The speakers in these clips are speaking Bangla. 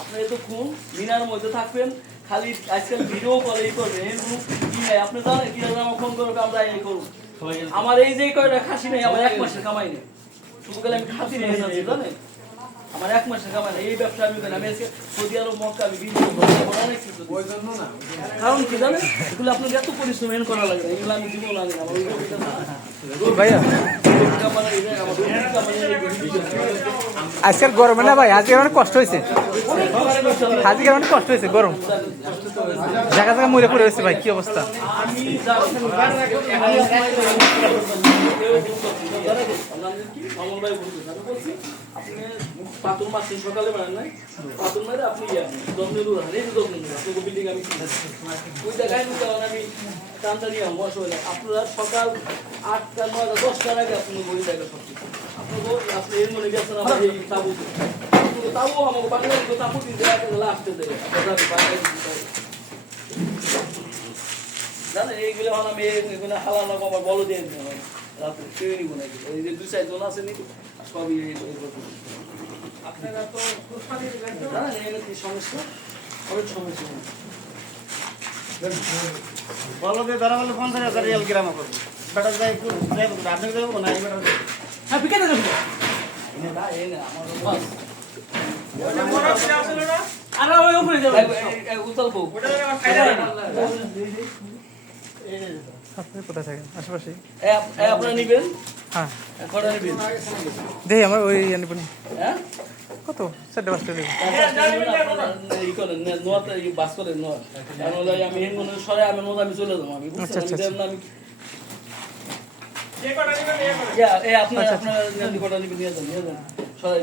আপনারা এতক্ষণ মিনার মধ্যে থাকবেন, খালি আজকাল ভিডিও কলে করবেন, কি নাই আপনি জানেন কি আমার ফোন করবে আমরা এই করব। আমার এই যে কয়টা খাসি নেই, আমার 1 মাসের কামাই নেই, শুধু গেলে আমি খাসি নিয়ে যাচ্ছি জানেন, আমার 1 মাসের কামাই নেই। এই ব্যবসা আমি করি, আমি আজকে সৌদি আরব মক্কা আমি বিজনেস করি, অনেক কিছু না। কারণ কি জানেন, এগুলো আপনাকে এত পরিশ্রম করা লাগে না, এগুলো আমি জীবন লাগে না। ভাইয়া আজকের গরমে না ভাই, আজকে অনেক কষ্ট হয়েছে, আজকে অনেক কষ্ট হয়েছে, গরম জায়গা জায়গা মরে পড়ে হয়েছে ভাই, কি অবস্থা। পাতুর মাছ সকালে বানান নাই, পাতুর মারে আপনি যত্নের বিল্ডিং আমি ওই জায়গায় আমি টানটা নিয়ে আপনারা সকাল 8টা 9টা 10টার আগে আপনি বই জায়গা সব আপনি এর মনে গেছেন আমার এই তাবু তাবু আমাকে বাংলাদেশ তাবু দিতে আসতে দেবে জানেন, এইগুলো হল আমি এগুলো হালাল আমার বলো দিয়ে রাত্রে কেউ নিব না, এই যে 2-4 জন আছে নি সবই আপনারা তো জানেন কি সমস্যা, অনেক সমস্যা বলো যে ধরা হলো 50,000 রিয়াল গ্রাম করবে বেটা যাই আপনি যাবো না এই বেটা হ্যাঁ বিকেলে যাবো না এই না আমার বাস ওটা মোরা কি আসলে না আরে ওই উপরে যাবো উতলবো ওটা খাইরা আপনি কোথায় থাকেন? আশেপাশে আপনারা নিবেন? হ্যাঁ কটা নিবেন? দেখি আমার ওই নেবেন হ্যাঁ কত 4-5টা দেবেন। এই করেন নোয়াতে বাস করেন নোয়া, কারণ হলো আমি মনে সরে আমি নোয়া আমি চলে যাবো, আমি বুঝছি আমি যে কটা নিবেন এই আপনারা কটা নিবেন নিয়ে যান সরাই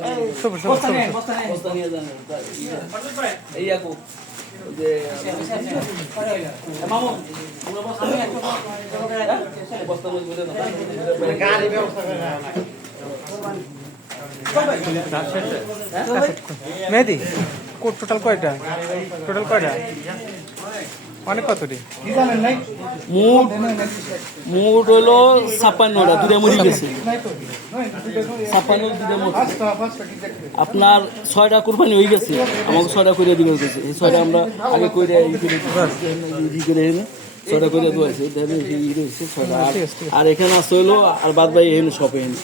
বস্তা নিয়ে যান এই আপু যে মামু আমরা বস্তা মধ্যে বলে দাও গাড়ি ব্যবস্থা করে না মেহেদি টোটাল কয়টা? অনেক কত রে মোট হলো 56টা, দুটা মরে গেছে 56 দুটা মরে। আপনার 6টা কুরবানি হয়ে গেছে, আমাকে 6টা করে দিবে গেছে, এই 6টা আমরা আগে কইরা ই করে 6টা করে দিয়েছে দেখেন এই রয়েছে 6টা, আর এখানে আছে হলো আর বাদ ভাই এখানে সব এখানে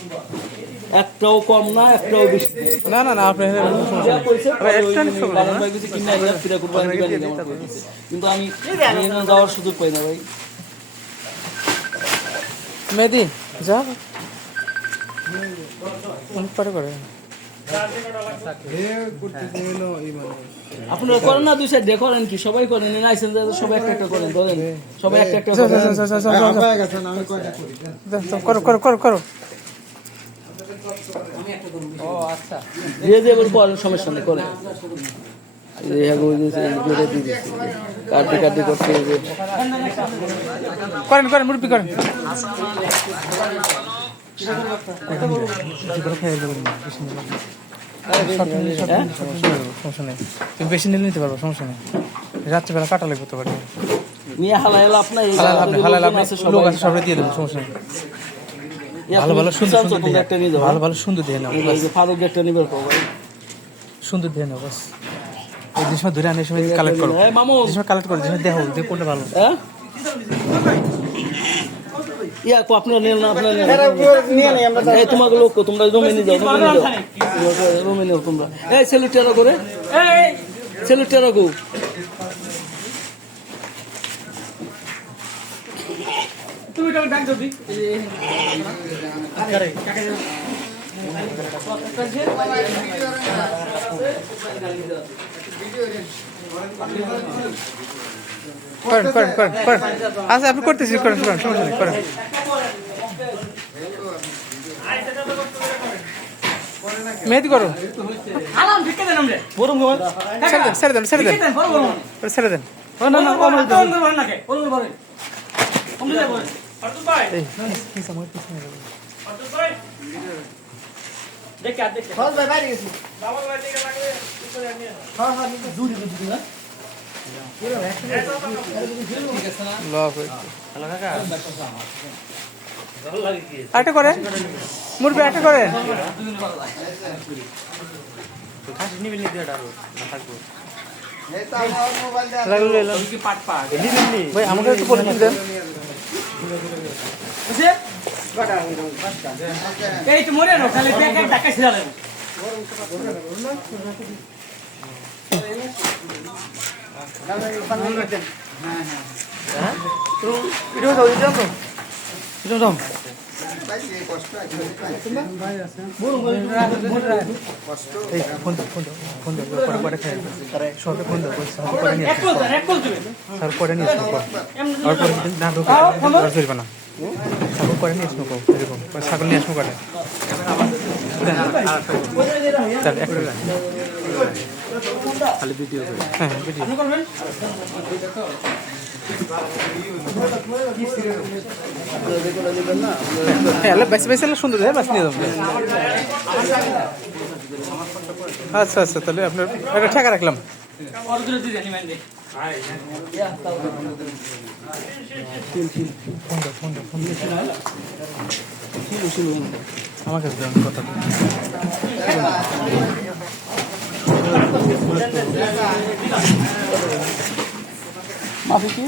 একটাও কম না একটাও বেশি না না না আপনি কিন্তু আমি যাওয়ার সুযোগ পাই না ভাই। মেহেদি যা পরে করে আপনারা করেন না 2 সাইড করেন কি সবাই করেন আইছেন সবাই একটা করেন ধরেন সবাই একটা করো করো করো করো। ও আচ্ছা দিয়ে দিয়ে করেন সমস্যা নেই করেন কাটি করতে করেন করেন মুরব্বি করেন সমস্যা নেই, তুমি বেশি নিলে নিতে পারবো, সমস্যা নেই, রাত্রিবেলা কাটা লাগবে তো পারবে নিয়ে হালাল আপনার লোক আছে সবাই দিয়ে দেবো, সমস্যা নেই। ভালো ভালো সুন্দর ভালো ভালো সুন্দর দিয়ে নাও, ফারুক একটা নিবে সুন্দর দিয়ে নাও বাস। এই যে সময় ধরে আনে সময় কালেক্ট করো, যে সময় কালেক্ট করো, যে সময় দেখো যে কোনটা ভালো। ইয়া কো আপনারা নেন না, আপনারা নিয়ে নেই আমরা এই তোমাকে লোক তোমরা জমি নিয়ে যাও, জমি নিয়ে তোমরা এই সেলুটেরা করে এই সেলুটেরা গো তুমি তো ডাক দিবি আরে কাকা করেন করেন করেন করেন আচ্ছা আপনি করতেছি করেন করেন সমস্যা নেই করেন। মেহেদি করো ছেড়ে দেন ছেড়ে দেন ছেড়ে দেন একটা করেন মুরব্বি একটা করেন খাসি নিবি নি দেড় আরো না থাকবো লাগলো এলাম কি পাট পাট ভাই আমাকে একটু পলিথিন দেন বুঝছে এই তো মরে না খালি ব্যাগ এক ঢাকা ছিড়া দেব ভিডিও দাও দিতাম তো ভিডিও দাও এই ফোন দাও পরে পরে খাই সবে ফোন দাও পরে নিয়ে এক কল দিবে স্যার পরে নিয়ে আসবো আর পরে না ঢোকে চলবে না ছাগল পরে নিয়ে আসবো এরকম ছাগল নিয়ে আসবো কাটে খালি ভিডিও হ্যাঁ ভিডিও আপনি করবেন হ্যাঁ বেশি বেশি সুন্দর দেয় বাস নিয়ে যাবো আচ্ছা আচ্ছা তাহলে আপনার একটা টাকা রাখলাম আর দুটো দিয়ে জানি মাইন্ডে আমার কাছে দেন কথা মাফি কি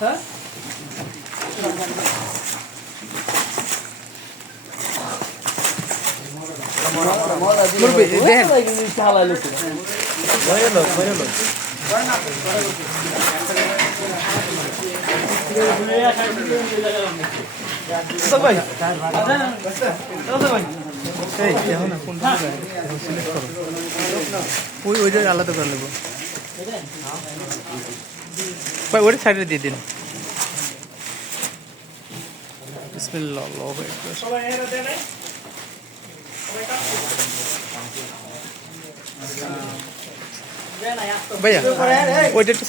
হ্যাঁ মুরবি দেখেন ভাই এই দেখো না কোনটা সিলেক্ট করো ওইটা আলাদা করে নেবো ভাই ওইটা সাইডে দিয়ে দিন বিসমিল্লাহ আল্লাহু আকবার ভাইয়া ওইটা একটু